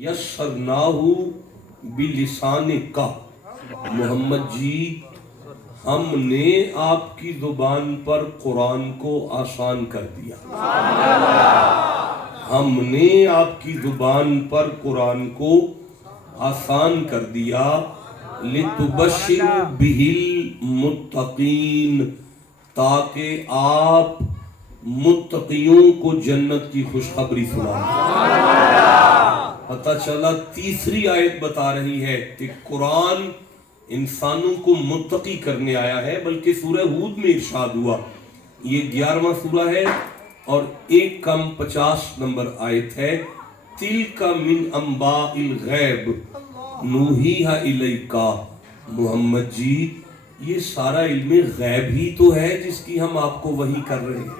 یسرناہ بلسانک، محمد جی ہم نے آپ کی زبان پر قرآن کو آسان کر دیا، ہم نے آپ کی زبان پر قرآن کو آسان کر دیا، لِتُبَشِّرُوا بِهِ الْمُتَّقِينَ، تاکہ آپ متقیوں کو جنت کی خوشخبری سنائیں۔ پتہ چلا تیسری آیت بتا رہی ہے کہ قرآن انسانوں کو متقی کرنے آیا ہے، بلکہ سورہ ہود میں ارشاد ہوا، یہ 11واں سورہ ہے اور 1 نمبر آیت ہے، تِلْکَ مِنْ أَنْبَاءِ الْغَیْبِ نُوحِیہا اِلَیْکَ، محمد جی یہ سارا علم غیب ہی تو ہے جس کی ہم آپ کو وحی کر رہے ہیں۔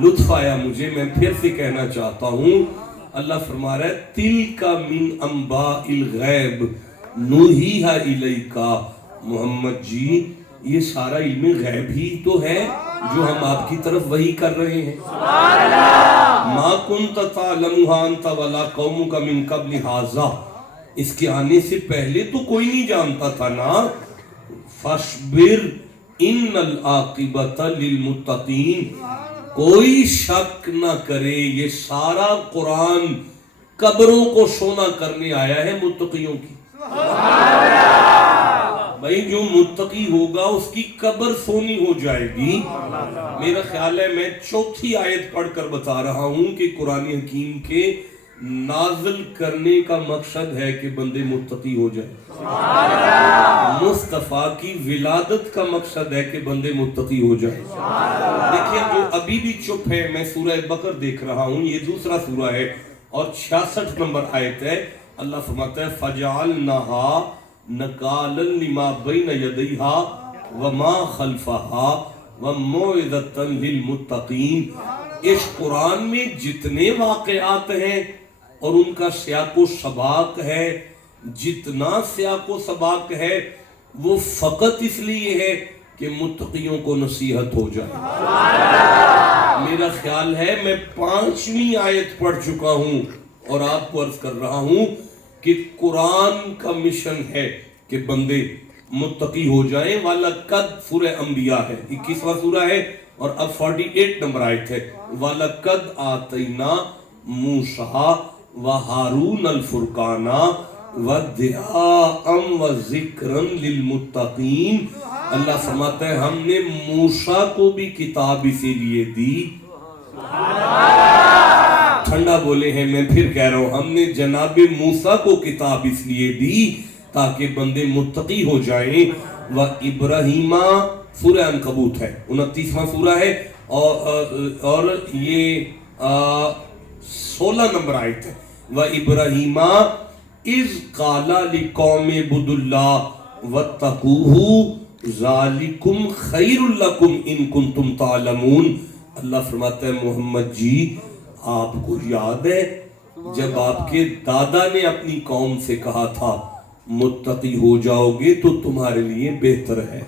لطف آیا مجھے، میں پھر سے کہنا چاہتا ہوں، اللہ فرما رہا ہے تِلْکَ مِنْ أَنْبَاءِ الْغَیْبِ نُوحِیہا اِلَیْکَ، محمد جی یہ سارا علم غیب ہی تو ہے جو ہم آپ کی طرف وحی کر رہے ہیں۔ مَا كُنْتَ تَعْلَمُهَا أَنْتَ وَلَا قَوْمُكَ مِنْ قَبْلِ هَٰذَا، اس کے آنے سے پہلے تو کوئی نہیں جانتا تھا نا۔ فَاصْبِرْ إِنَّ الْعَاقِبَةَ لِلْمُتَّقِينَ، کوئی شک نہ کرے یہ سارا قرآن قبروں کو سونا کرنے آیا ہے متقیوں کی۔ بھائی جو متقی ہوگا اس کی قبر سونی ہو جائے گی۔ میرا خیال ہے میں چوتھی آیت پڑھ کر بتا رہا ہوں کہ قرآن حکیم کے نازل کرنے کا مقصد ہے کہ بندے متقی ہو جائیں۔ مصطفیٰ کی ولادت کا مقصد ہے کہ بندے متقی ہو جائیں۔ دیکھیں جو ابھی بھی چپ ہے، میں سورہ بقر دیکھ رہا ہوں، یہ دوسرا سورہ ہے اور 66 نمبر آیت ہے، اللہ فرماتا ہے فَجَعَلْنَهَا نَكَالًا لِمَا بَيْنَ يَدَيْهَا وَمَا خَلْفَهَا وَمَوْعِظَةً لِلْمُتَّقِينَ۔ اس قرآن میں جتنے واقعات ہیں اور ان کا سیاق و سباق ہے، جتنا سیاق و سباق ہے وہ فقط اس لیے ہے کہ متقیوں کو نصیحت ہو جائے۔ میرا خیال ہے میں 5ویں آیت پڑھ چکا ہوں اور آپ کو عرض کر رہا ہوں کہ قرآن کا مشن ہے کہ بندے متقی ہو جائیں۔ وَلَقَدْ سورہ انبیاء ہے، 21واں سورہ ہے اور اب 48 نمبر آیت ہے، وَلَقَدْ آتَيْنَا مُوسَىٰ وَهَارُونَ الْفُرْقَانَ وَضِيَاءً وَذِكْرًا لِلْمُتَّقِينَ۔ اللہ فرماتا ہے ہم نے موسیٰ کو بھی کتاب اسی لیے دی، ٹھنڈا بولے ہیں میں پھر کہہ رہا ہوں، ہم نے جناب موسیٰ کو کتاب اس لیے دی تاکہ بندے متقی ہو جائیں۔ وَإِبْرَاہِیمَ سورہ عنکبوت ہے، 29واں سورہ ہے اور یہ 16 نمبر آیت ہے، وَإِبْرَاہِیمَ اِذْ قَالَ لِقَوْمِ اعْبُدُوا اللَّهَ وَاتَّقُوهُ ذَلِكُمْ خَيْرٌ لَكُمْ إِن كُنتُمْ تَعْلَمُونَ۔ اللہ فرماتا ہے محمد جی آپ کو یاد ہے جب آپ کے دادا نے اپنی قوم سے کہا تھا متقی ہو جاؤ گے تو تمہارے لیے بہتر ہے۔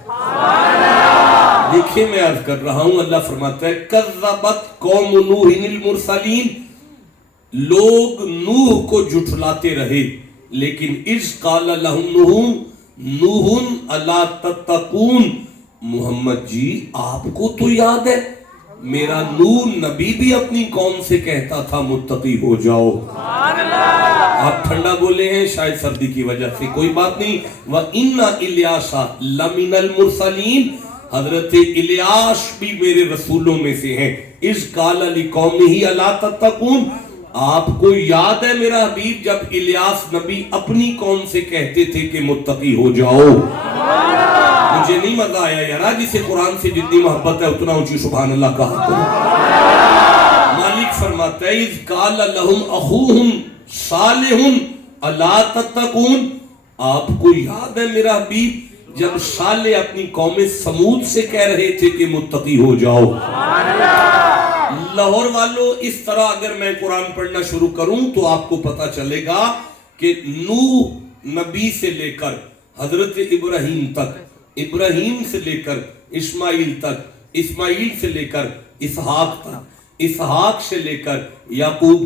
دیکھیں میں عرض کر رہا ہوں، اللہ فرماتا ہے کذبت قوم نوح المرسلین، لوگ نوح کو جھٹلاتے رہے، لیکن اذ قال لهم نوح الا تتقون، محمد جی آپ کو تو یاد ہے میرا نوح نبی بھی اپنی قوم سے کہتا تھا متقی ہو جاؤ۔ آپ ٹھنڈا بولے ہیں شاید سردی کی وجہ سے، کوئی بات نہیں۔ وَإِنَّ إِلْيَاسَ لَمِنَ الْمُرْسَلِينَ، حضرت الیاس بھی میرے رسولوں میں سے ہیں۔ اِذْ قَالَ لِقَوْمِهِ أَلَا تَتَّقُونَ، آپ کو یاد ہے میرا حبیب جب الیاس نبی اپنی قوم سے کہتے تھے کہ متقی ہو جاؤ۔ مجھے نہیں مزہ آیا یارا، جسے قرآن سے جتنی محبت ہے اتنا اونچی سبحان اللہ کہا کرو۔ مالک فرماتا ہے اذ قال لهم اخوهم صالح الا تتقون، آپ کو یاد ہے میرا حبیب جب صالح اپنی قوم سمود سے کہہ رہے تھے کہ متقی ہو جاؤ۔ لاہور والوں اس طرح اگر میں قرآن پڑھنا شروع کروں تو آپ کو پتا چلے گا کہ نوح نبی سے لے کر حضرت ابراہیم تک، ابراہیم سے لے کر اسماعیل تک، اسماعیل سے لے کر اسحاق تک، اسحاق سے لے کر یعقوب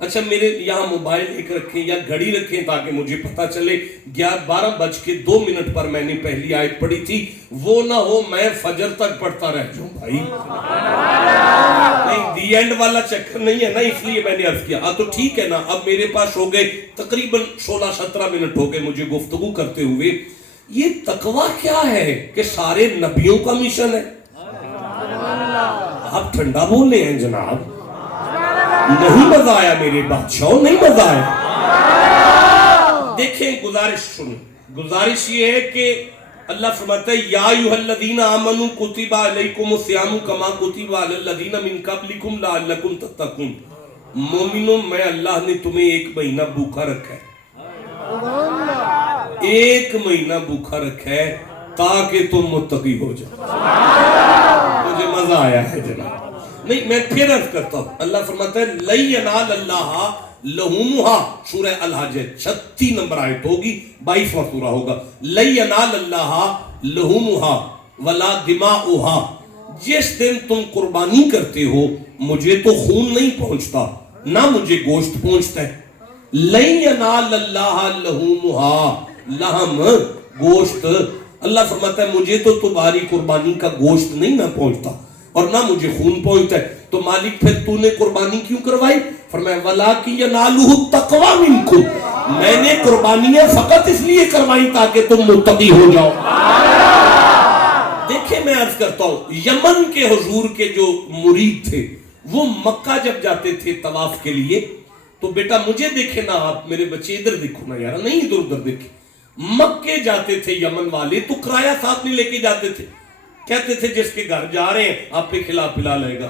اچھا میرے یہاں موبائل ایک رکھیں یا گھڑی رکھیں تاکہ مجھے پتا چلے 12:02 پر میں نے پہلی آیت پڑھی تھی، وہ نہ ہو میں فجر تک پڑھتا رہ جاؤں بھائی، نہیں دی اینڈ والا چکر نہیں ہے نا، اس لیے میں نے عرض کیا۔ تو ٹھیک ہے نا، اب میرے پاس ہو گئے تقریباً 16-17 منٹ ہو گئے مجھے گفتگو کرتے ہوئے۔ یہ تقوی کیا ہے کہ سارے نبیوں کا مشن ہے؟ آپ ٹھنڈا بولے ہیں جناب، نہیں مزہ آیا میرے بادشاہ، نہیں مزہ آیا۔ دیکھیں گزارش یہ ہے کہ اللہ فرماتا ہے یا ایھا الذین آمنوا کتب علیکم الصیام کما کتب علی الذین من قبلکم لعلکم تتقون۔ مومنوں میں اللہ نے تمہیں ایک مہینہ بھوکا رکھا ہے، ایک مہینہ بھوکا رکھا ہے تاکہ تم متقی ہو جاؤ۔ مجھے مزہ آیا ہے جناب۔ نہیں میں پھر عرض کرتا ہوں، اللہ فرماتا ہے لَن يَنَالَ اللَّهَ لَحُومُهَا، سورہ الحج 36 نمبر آیت ہوگی، 22واں سورہ ہوگا۔ لَن يَنَالَ اللَّهَ لَحُومُهَا وَلَا دِمَاؤُهَا، جس دن تم قربانی کرتے ہو مجھے تو خون نہیں پہنچتا نہ مجھے گوشت پہنچتا ہے۔ لَن يَنَالَ اللَّهَ لَحُومُهَا، لحم گوشت، اللہ فرماتا ہے مجھے تو تمہاری قربانی کا گوشت نہیں نہ پہنچتا اور نہ مجھے خون پہنچتا ہے، تو مالک پھر تو نے قربانی کیوں کروائی؟ فرمایا وَلَٰكِن يَنَالُهُ التَّقْوَىٰ مِنكُمْ، میں نے قربانیاں فقط اس لیے کروائی تاکہ تم متقی ہو جاؤ۔ دیکھیں میں عرض کرتا ہوں، یمن کے حضور کے جو مرید تھے وہ مکہ جب جاتے تھے طواف کے لیے تو بیٹا مجھے دیکھے نا آپ، میرے بچے ادھر دیکھو نا یار، نہیں ادھر ادھر دیکھے، مکے جاتے تھے یمن والے تو کرایہ ساتھ نہیں لے کے جاتے تھے، کہتے تھے جس کے گھر جا رہے ہیں آپ پہ کھلا پلا لے گا،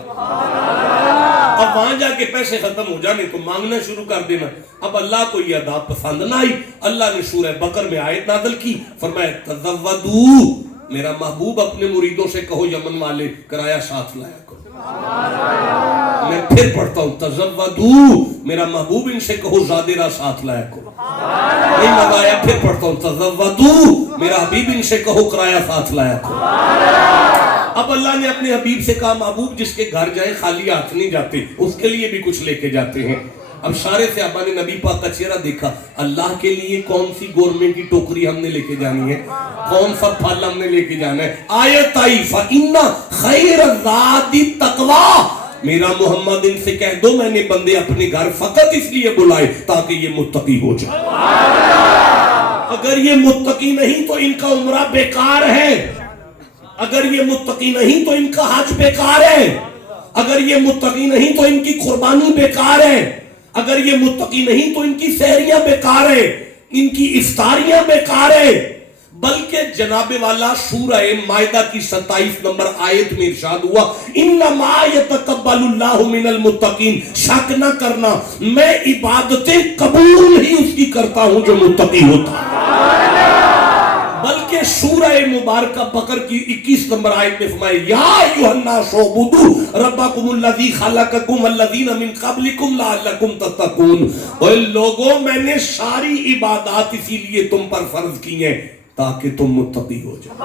اب وہاں جا کے پیسے ختم ہو جانے تو مانگنا شروع کر دینا۔ اب اللہ کو یہ ادا پسند نہ آئی، اللہ نے سورہ بقر میں آیت نازل کی، فرمایا تزودوا، میرا محبوب اپنے مریدوں سے کہو یمن والے کرایہ ساتھ لایا کرو۔ میں پھر پڑھتا ہوں تزودوا، میرا محبوب ان سے کہو زادرہ ساتھ لایا کرو۔ نہیں لگایا، پھر پڑھتا ہوں تزودوا، میرا حبیب ان سے کہو کرایہ ساتھ لایا کرو۔ اب اللہ نے اپنے حبیب سے کہا محبوب جس کے گھر جائیں خالی ہاتھ نہیں جاتے، اس کے لیے بھی کچھ لے کے جاتے ہیں۔ اب سارے صحابہ نے نبی پاک کا چہرہ دیکھا، اللہ کے لیے کون سی گورنمنٹ کی ٹوکری ہم نے لے کے جانی ہے، کون سا پھل ہم نے لے کے جانا ہے؟ آیت آئی فَإِنَّ خَيْرَ الزَّادِ التَّقْوَىٰ، میرا محمد ان سے کہہ دو میں نے بندے اپنے گھر فقط اس لیے بلائے تاکہ یہ متقی ہو جائے، اگر یہ متقی نہیں تو ان کا عمرہ بیکار ہے، اگر یہ متقی نہیں تو ان کا حج بیکار ہے، اگر یہ متقی نہیں تو ان کی قربانی بیکار ہے، اگر یہ متقی نہیں تو ان کی سحریاں بیکار ہیں، ان کی افطاریاں بیکار ہیں۔ بلکہ جناب والا سورہ مائدہ کی 27 نمبر آیت میں ارشاد ہوا انما یتقبل اللہ من المتقین، شک نہ کرنا میں عبادتیں قبول ہی اس کی کرتا ہوں جو متقی ہوتا ہے۔ بلکہ سورہ مبارکہ بقر کی 21 نمبر آیت میں فرمایا یا ایھا الناس اعبدوا ربکم الذی خلقکم والذین من قبلکم لعلکم تتقون، اے لوگوں میں نے ساری عبادات اسی لیے تم پر فرض کی ہیں تاکہ تم متقی ہو جاؤ۔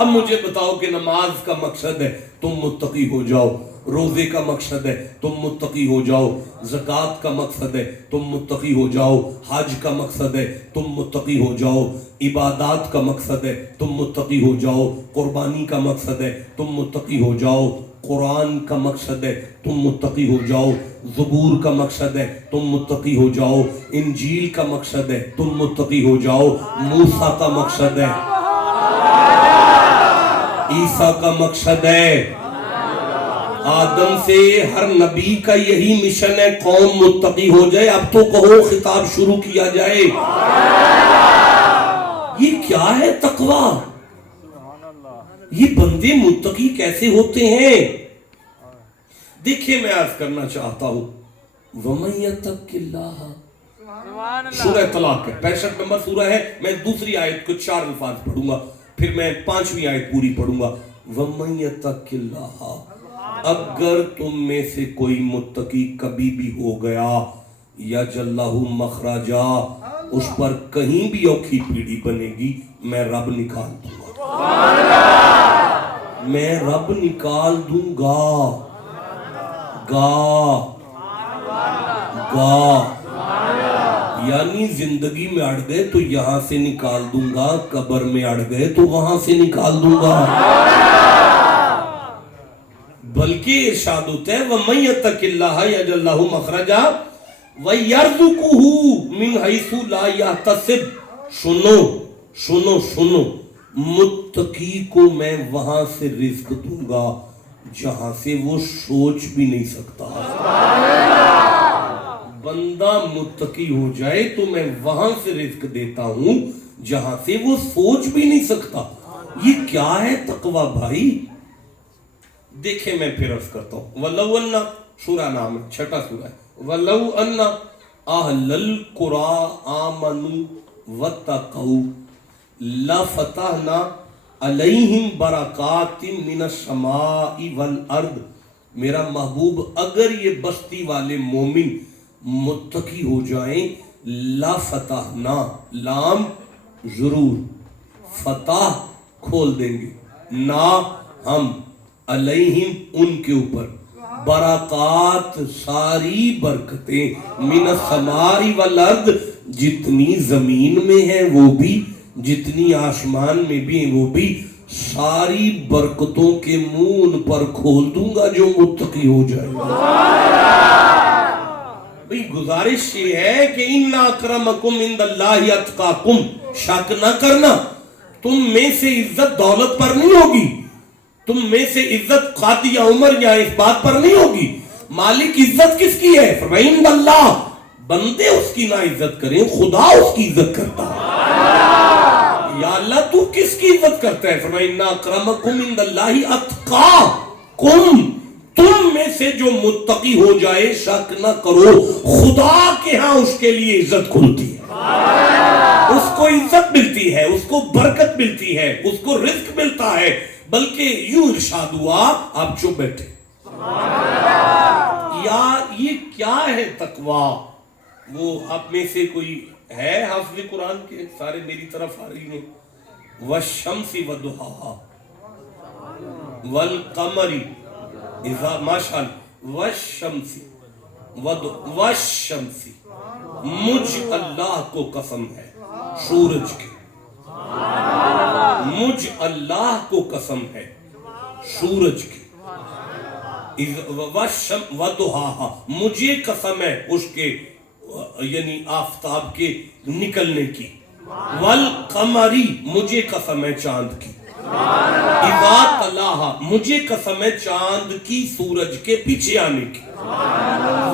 اب مجھے بتاؤ کہ نماز کا مقصد ہے تم متقی ہو جاؤ، روزے کا مقصد ہے تم متقی ہو جاؤ، زکوٰۃ کا مقصد ہے تم متقی ہو جاؤ، حج کا مقصد ہے تم متقی ہو جاؤ، عبادات کا مقصد ہے تم متقی ہو جاؤ، قربانی کا مقصد ہے تم متقی ہو جاؤ، قرآن کا مقصد ہے تم متقی ہو جاؤ، زبور کا مقصد ہے تم متقی ہو جاؤ، انجیل کا مقصد ہے تم متقی ہو جاؤ، موسیٰ کا مقصد ہے، عیسیٰ کا مقصد ہے، آدم سے ہر نبی کا یہی مشن ہے قوم متقی ہو جائے۔ اب تو کہو خطاب شروع کیا جائے، یہ کیا ہے تقویٰ؟ یہ بندے متقی کیسے ہوتے ہیں؟ دیکھیں میں عرض کرنا چاہتا ہوں وَمَن يَتَّقِ اللَّهَ، سورہ طلاق ہے 65 نمبر سورہ ہے، میں دوسری آیت کو 4 الفاظ پڑھوں گا پھر میں 5ویں آیت پوری پڑھوں گا۔ وَمَن يَتَّقِ اللَّهَ، اگر تم میں سے کوئی متقی کبھی بھی ہو گیا یجعل لہ مخرجا، اس پر کہیں بھی اوکھی پیڑھی بنے گی میں رب نکال دوں گا، میں رب نکال دوں گا۔ کا، یعنی زندگی میں اڑ گئے تو یہاں سے نکال دوں گا، قبر میں اڑ گئے تو وہاں سے نکال دوں گا۔ بلکہ ارشاد ہوتا ہے وَمَن يَتَّقِ اللَّهَ يَجْعَل لَّهُ مَخْرَجًا وَيَرْزُقْهُ مِنْ حَيْثُ لَا يَحْتَسِبُ۔ سنو متقی کو میں وہاں سے رزق دوں گا جہاں سے وہ سوچ بھی نہیں سکتا۔ بندہ متقی ہو جائے تو میں وہاں سے رزق دیتا ہوں جہاں سے وہ سوچ بھی نہیں سکتا۔ یہ کیا ہے تقوی بھائی؟ دیکھیں میں پھر عرض کرتا ہوں، وَلَوْ أَنَّ سورہ نام ہے، چھٹا سورہ ہے، وَلَوْ أَنَّ أَهْلَ الْقُرَىٰ آمَنُوا وَاتَّقَوْا لَفَتَحْنَا عَلَيْهِمْ بَرَكَاتٍ مِّنَ السَّمَاءِ وَالْأَرْضِ۔ میرا محبوب اگر یہ بستی والے مومن متقی ہو جائیں، لَفَتَحْنَا، لام ضرور، فتح کھول دیں گے، نا ہم، علیہم ان کے اوپر، برکات ساری برکتیں، من السماء والارض، جتنی زمین میں ہیں وہ بھی، جتنی آسمان میں بھی ہیں وہ بھی، ساری برکتوں کے منہ ان پر کھول دوں گا جو متقی ہو جائے بھئی گزارش یہ ہے کہ اِنَّ أَكْرَمَكُمْ عِندَ اللَّهِ أَتْقَاكُمْ، شک نہ کرنا تم میں سے عزت دولت پر نہیں ہوگی، تم میں سے عزت قاضی یا عمر یا اس بات پر نہیں ہوگی، مالک عزت کس کی ہے؟ فرمایا عند اللہ، بندے اس کی نہ عزت کریں، خدا اس کی عزت کرتا ہے۔ یا اللہ تو کس کی عزت کرتا ہے؟ فرمایا اِنَّ أَكْرَمَكُمْ عِندَ اللَّهِ أَتْقَاكُمْ، تم میں سے جو متقی ہو جائے شک نہ کرو خدا کے ہاں اس کے لیے عزت کھلتی ہے، اس کو عزت ملتی ہے، اس کو برکت ملتی ہے، اس کو رزق ملتا ہے۔ بلکہ یوں ارشاد ہوا، آپ چپ بیٹھے، یا یہ کیا ہے تقویٰ؟ وہ آپ میں سے کوئی ہے حافظ قرآن کے؟ سارے میری طرف آ رہی ہیں۔ والشمس وضحاها والقمر اذا، ماشاءاللہ، والشمس، مجھ اللہ کو قسم ہے سورج کی، مجھ اللہ کو قسم ہے سورج کی، وضحاها، مجھے قسم ہے اس کے یعنی آفتاب کے نکلنے کی، والقمری، مجھے قسم ہے چاند کی، اذا تلاہا، مجھے قسم ہے چاند کی سورج کے پیچھے آنے کی،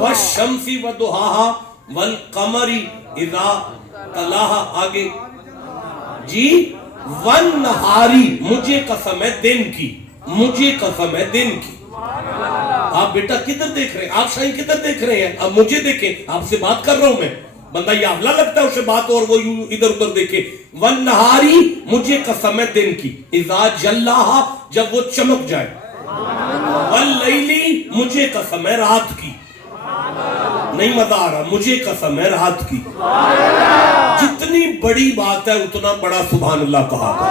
والشمس وضحاها والقمری اذا تلاہا، آگے جی، والنہاری، مجھے قسم ہے دن کی، مجھے قسم ہے دن کی۔ آپ بیٹا کدھر دیکھ رہے ہیں؟ آپ شاہی کدھر دیکھ رہے ہیں؟ اب مجھے دیکھیں، آپ سے بات کر رہا ہوں میں، بندہ یہ حوالہ لگتا ہے اسے بات اور وہ ادھر ادھر دیکھے۔ والنہاری، مجھے قسم ہے دن کی، اذا جلاہا، جب وہ چمک جائے، واللیلی، مجھے قسم ہے رات کی، نہیں مزہ آ رہا، مجھے قسم ہے رات کی۔ جتنی بڑی بات ہے اتنا بڑا سبحان اللہ کہا تھا۔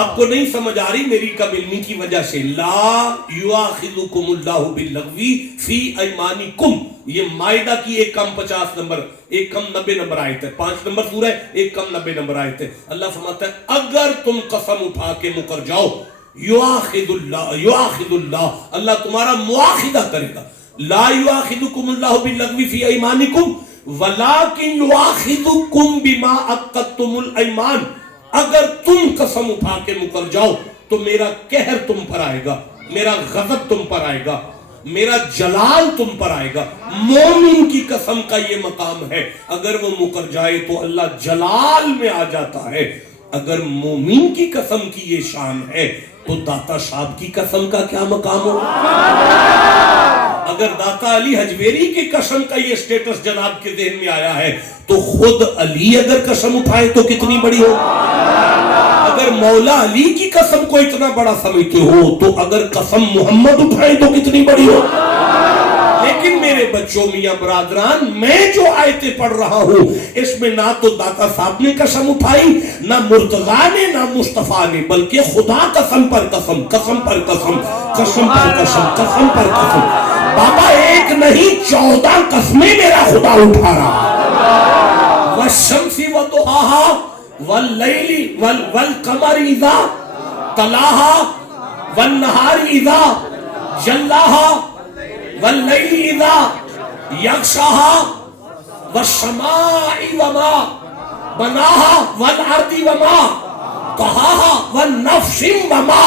آپ کو نہیں سمجھ آ رہی میری کم علمی کی وجہ سے؟ لا یؤاخذکم اللہ باللغو فی ایمانکم، یہ مائدہ کی 1:50 نمبر، 1:90 نمبر آیت ہے، 5 نمبر سورہ ہے، 1:90 نمبر آیت ہے۔ اللہ فرماتا ہے اگر تم قسم اٹھا کے مکر جاؤ، یؤاخذ اللہ، اللہ تمہارا مواخذہ کرے گا۔ لا یؤاخذکم اللہ باللغو فی ایمانکم ولکن یؤاخذکم بما عقدتم الایمان، اگر تم قسم اٹھا کے مکر جاؤ تو میرا قہر تم پر آئے گا، میرا غضب تم پر آئے گا، میرا جلال تم پر آئے گا۔ مومن کی قسم کا یہ مقام ہے، اگر وہ مکر جائے تو اللہ جلال میں آ جاتا ہے۔ اگر مومن کی قسم کی یہ شان ہے تو داتا صاحب کی قسم کا کیا مقام ہو؟ اگر داتا علی حجویری کی قسم کا یہ سٹیٹس جناب کے ذہن میں آیا ہے تو خود علی اگر قسم اٹھائے تو کتنی بڑی ہو؟ اگر مولا علی کی قسم کو اتنا بڑا سمجھتے ہو تو اگر قسم محمد اٹھائے تو کتنی بڑی ہو؟ لیکن میرے بچوں، میاں برادران، میں جو آیتیں پڑھ رہا ہوں اس میں نہ تو داتا صاحب نے قسم اٹھائی، نہ مرتضیٰ نے، نہ مصطفیٰ نے، بلکہ خدا قسم پر قسم، قسم پر قسم، قسم پر قسم، قسم پر قسم۔ بابا ایک ایک نہیں 14 قسمیں میرا خدا اٹھا رہا. والشمس وضحاها واللیل والقمر اذا تلاها والنہار اذا جلاها واللیل اذا یغشاها والسماء وما بناها والارض وما طحاها والنفس وما.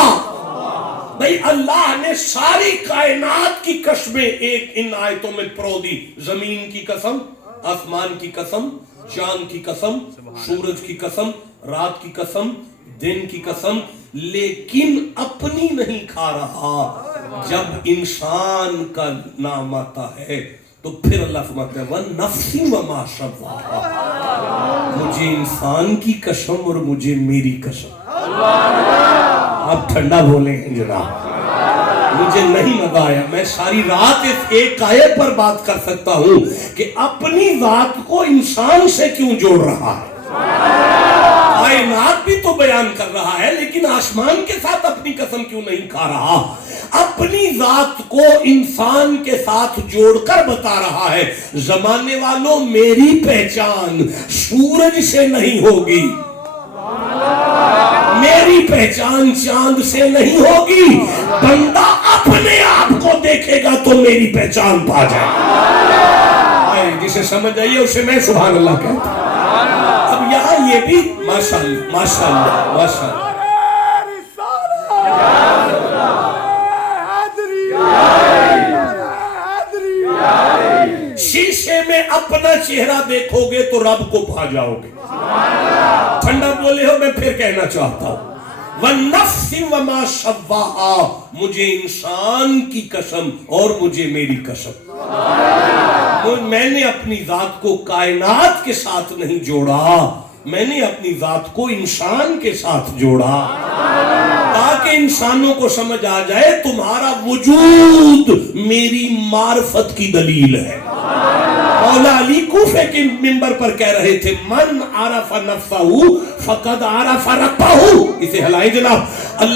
بھئی اللہ نے ساری کائنات کی قسمیں ایک ان آیتوں میں پرو دی. زمین کی قسم، آسمان کی قسم، چاند کی قسم، سورج کی قسم، رات کی قسم، دن کی قسم، لیکن اپنی نہیں کھا رہا. جب انسان کا نام آتا ہے تو پھر اللہ فرماتا ہے وَالنَّفْسِ وَمَا سَوَّاهَا، مجھے انسان کی قسم اور مجھے میری قسم. آپ ٹھنڈا بولیں ہیں جناب، مجھے نہیں مزہ آیا. میں ساری رات اس ایک آیت پر بات کر سکتا ہوں کہ اپنی ذات کو انسان سے کیوں جوڑ رہا ہے. کائنات بھی تو بیان کر رہا ہے لیکن آسمان کے ساتھ اپنی قسم کیوں نہیں کھا رہا. اپنی ذات کو انسان کے ساتھ جوڑ کر بتا رہا ہے زمانے والوں میری پہچان سورج سے نہیں ہوگی، میری پہچان چاند سے نہیں ہوگی. بندہ اپنے آپ کو دیکھے گا تو میری پہچان پا جائے گا. جسے سمجھ آئیے اسے میں سبحان اللہ کہتا ہوں. اب یہاں یہ بھی ماشاءاللہ ماشاءاللہ ماشاءاللہ شیشے میں اپنا چہرہ دیکھو گے تو رب کو پا جاؤ گے. ٹھنڈا بولے ہو. میں پھر کہنا چاہتا ہوں وَالنَّفْسِ وَمَا سَوَّاهَا، مجھے انسان کی قسم اور مجھے میری قسم. میں نے اپنی ذات کو کائنات کے ساتھ نہیں جوڑا، میں نے اپنی ذات کو انسان کے ساتھ جوڑا تاکہ انسانوں کو سمجھ آ جائے تمہارا وجود میری معرفت کی دلیل ہے. مولا علی کوفے کے منبر پر کہہ رہے تھے من عرف نفسہ فقد عرف ربہ. اسے ہلائیں جناب.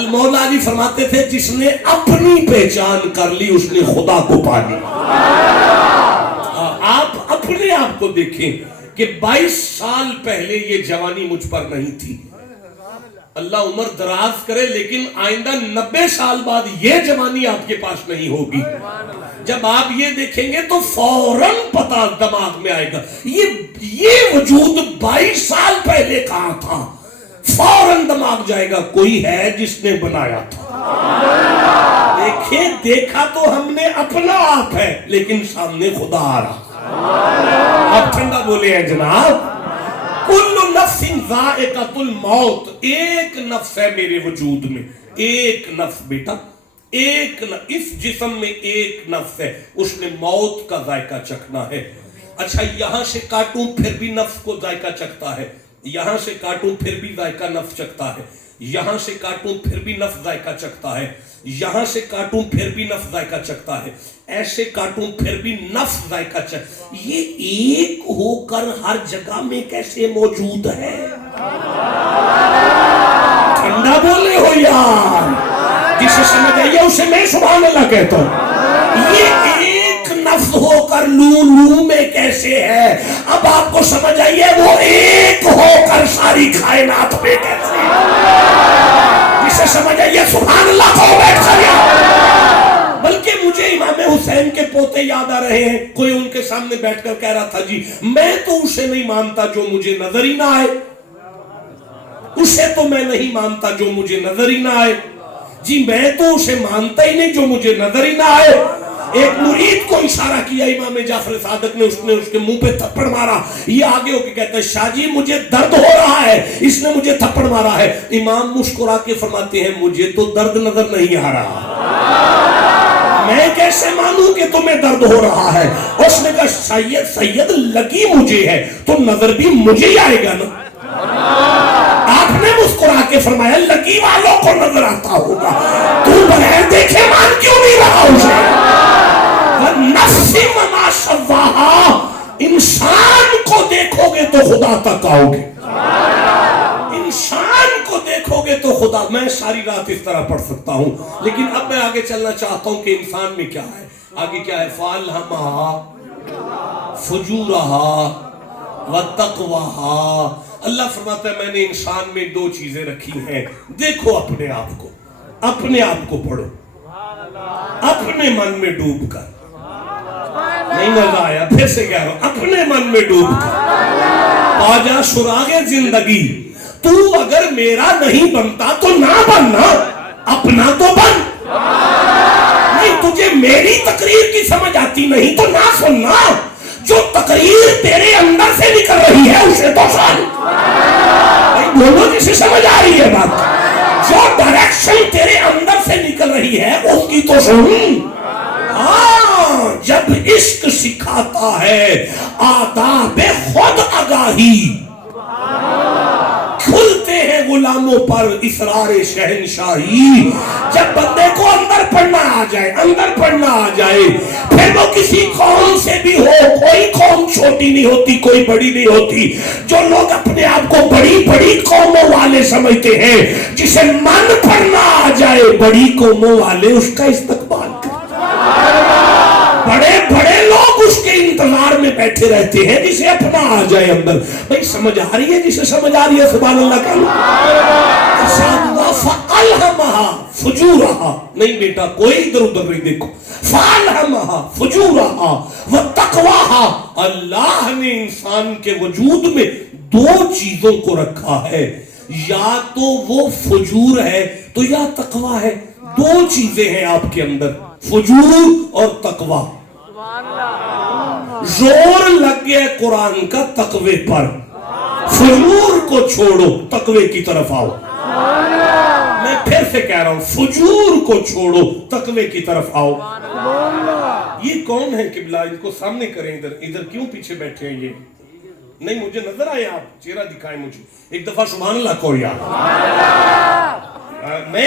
مولا علی فرماتے تھے جس نے اپنی پہچان کر لی اس نے خدا کو پا لی. آپ اپنے آپ کو دیکھیں کہ 22 سال پہلے یہ جوانی مجھ پر نہیں تھی. اللہ عمر دراز کرے لیکن آئندہ 90 سال بعد یہ جوانی آپ کے پاس نہیں ہوگی. جب آپ یہ دیکھیں گے تو فوراً پتہ دماغ میں آئے گا یہ وجود 22 سال پہلے کہاں تھا. فوراً دماغ جائے گا کوئی ہے جس نے بنایا تھا. دیکھیں دیکھا تو ہم نے اپنا آپ ہے لیکن سامنے خدا آ رہا. آپ ٹھنڈا بولے ہیں جناب. کل نفس ذائقۃ الموت، ایک نفس ہے میرے وجود میں، ایک نفس بیٹا، ایک اس جسم میں ایک نفس ہے، اس نے موت کا ذائقہ چکھنا ہے. اچھا یہاں سے کاٹوں پھر بھی نفس کو ذائقہ چکھتا ہے، یہاں سے کاٹوں پھر بھی ذائقہ نفس چکھتا ہے، یہاں سے کاٹوں پھر بھی نفس ذائقہ چکھتا ہے، یہاں سے کاٹوں پھر بھی نفس ذائقہ چکھتا ہے، ایسے کاٹوں پھر بھی نفس ذائقہ چکھتا. یہ ایک ہو کر ہر جگہ میں کیسے موجود ہے؟ ٹھنڈا بولے ہو یار. جسے سمجھ آئیے اسے میں سبحان اللہ کہتا ہوں. یہ ایک نفس ہو کر لو میں کیسے ہے؟ اب آپ کو سمجھ آئیے وہ ایک ہو کر ساری کائنات میں کیسے ہے؟ جسے سمجھ آئیے سبحان اللہ کو بیٹھ کر. بلکہ مجھے امام حسین کے پوتے یاد آ رہے ہیں. کوئی ان کے سامنے بیٹھ کر کہہ رہا تھا جی میں تو اسے نہیں مانتا جو مجھے نظر ہی نہ آئے، اسے تو میں نہیں مانتا جو مجھے نظر ہی نہ آئے. جی میں تو اسے مانتا ہی نہیں جو مجھے نظر ہی نہ آئے. ایک مرید کو اشارہ کیا امام جعفر صادق نے، اس نے اس کے منہ پہ تھپڑ مارا. یہ آگے ہو کے کہتا ہے شاہ جی مجھے درد ہو رہا ہے، اس نے مجھے تھپڑ مارا ہے. امام مسکرا کے فرماتے ہیں مجھے تو درد نظر نہیں آ رہا، میں کیسے مانوں کہ تمہیں درد ہو رہا ہے؟ اس نے کہا سید لگی مجھے ہے تو نظر بھی مجھے ہی آئے گا نا. آپ نے مسکرا کے فرمایا لگی والوں کو نظر آتا ہوگا، تو بغیر دیکھے مان کیوں نہیں رہا اسے؟ نفس وما سواہا، انسان کو دیکھو گے تو خدا تک آؤ گے. انسان کو دیکھو گے تو خدا. میں ساری رات اس طرح پڑھ سکتا ہوں لیکن اب میں آگے چلنا چاہتا ہوں کہ انسان میں کیا ہے. آگے کیا ہے؟ فَأَلْهَمَهَا فُجُورَهَا وَتَقْوَاهَا. اللہ فرماتا ہے میں نے انسان میں دو چیزیں رکھی ہیں، دیکھو اپنے آپ کو پڑھو اپنے من میں ڈوب کر. نہیں مزہ آیا؟ پھر سے کہہ رہا ہوں، اپنے من میں ڈوب کر پا جا سراغ زندگی. تو اگر میرا نہیں بنتا تو نہ بننا، اپنا تو بن. نہیں تجھے میری تقریر کی سمجھ آتی نہیں تو نہ سننا، جو تقریر تیرے اندر سے نکل رہی ہے اسے تو سن. بولو جسے سمجھ آ رہی ہے بات، جو ڈائریکشن تیرے اندر سے نکل رہی ہے اس کی تو سن. ہاں جب عشق سکھاتا ہے آداب خود آگاہی، کھلتے ہیں غلاموں پر اسرار شہنشاہی. جب بندے کو اندر پڑھنا آ جائے پھر وہ کسی قوم سے بھی ہو، کوئی قوم چھوٹی نہیں ہوتی، کوئی بڑی نہیں ہوتی. جو لوگ اپنے آپ کو بڑی بڑی قوموں والے سمجھتے ہیں، جسے من پڑھنا آ جائے بڑی قوموں والے اس کا استقبال کرتے. بڑے بڑے لوگ اس کے انتظار میں بیٹھے رہتے ہیں جسے اپنا آ جائے اندر. بھئی سمجھ آ رہی ہے؟ جسے سمجھ آ رہی ہے سبحان اللہ کا فَأَلْهَمَهَا فُجُورَهَا. نہیں بیٹا کوئی ادھر ادھر نہیں دیکھو. فَأَلْهَمَهَا فُجُورَهَا وَتَقْوَاهَا. اللہ نے انسان کے وجود میں دو چیزوں کو رکھا ہے، یا تو وہ فجور ہے تو یا تقوی ہے. دو چیزیں ہیں آپ کے اندر، فجور اور تقوی. زور لگ گیا قرآن کا تقوی پر، فجور کو چھوڑو تقوی کی طرف آؤ. میں پھر سے کہہ رہا ہوں، فجور کو چھوڑو تقوی کی طرف آؤ. یہ کون ہے قبلہ؟ ان کو سامنے کریں. ادھر کیوں پیچھے بیٹھے ہیں؟ یہ نہیں مجھے نظر آئے، آپ چہرہ دکھائیں مجھے ایک دفعہ. سبحان اللہ کو یار. میں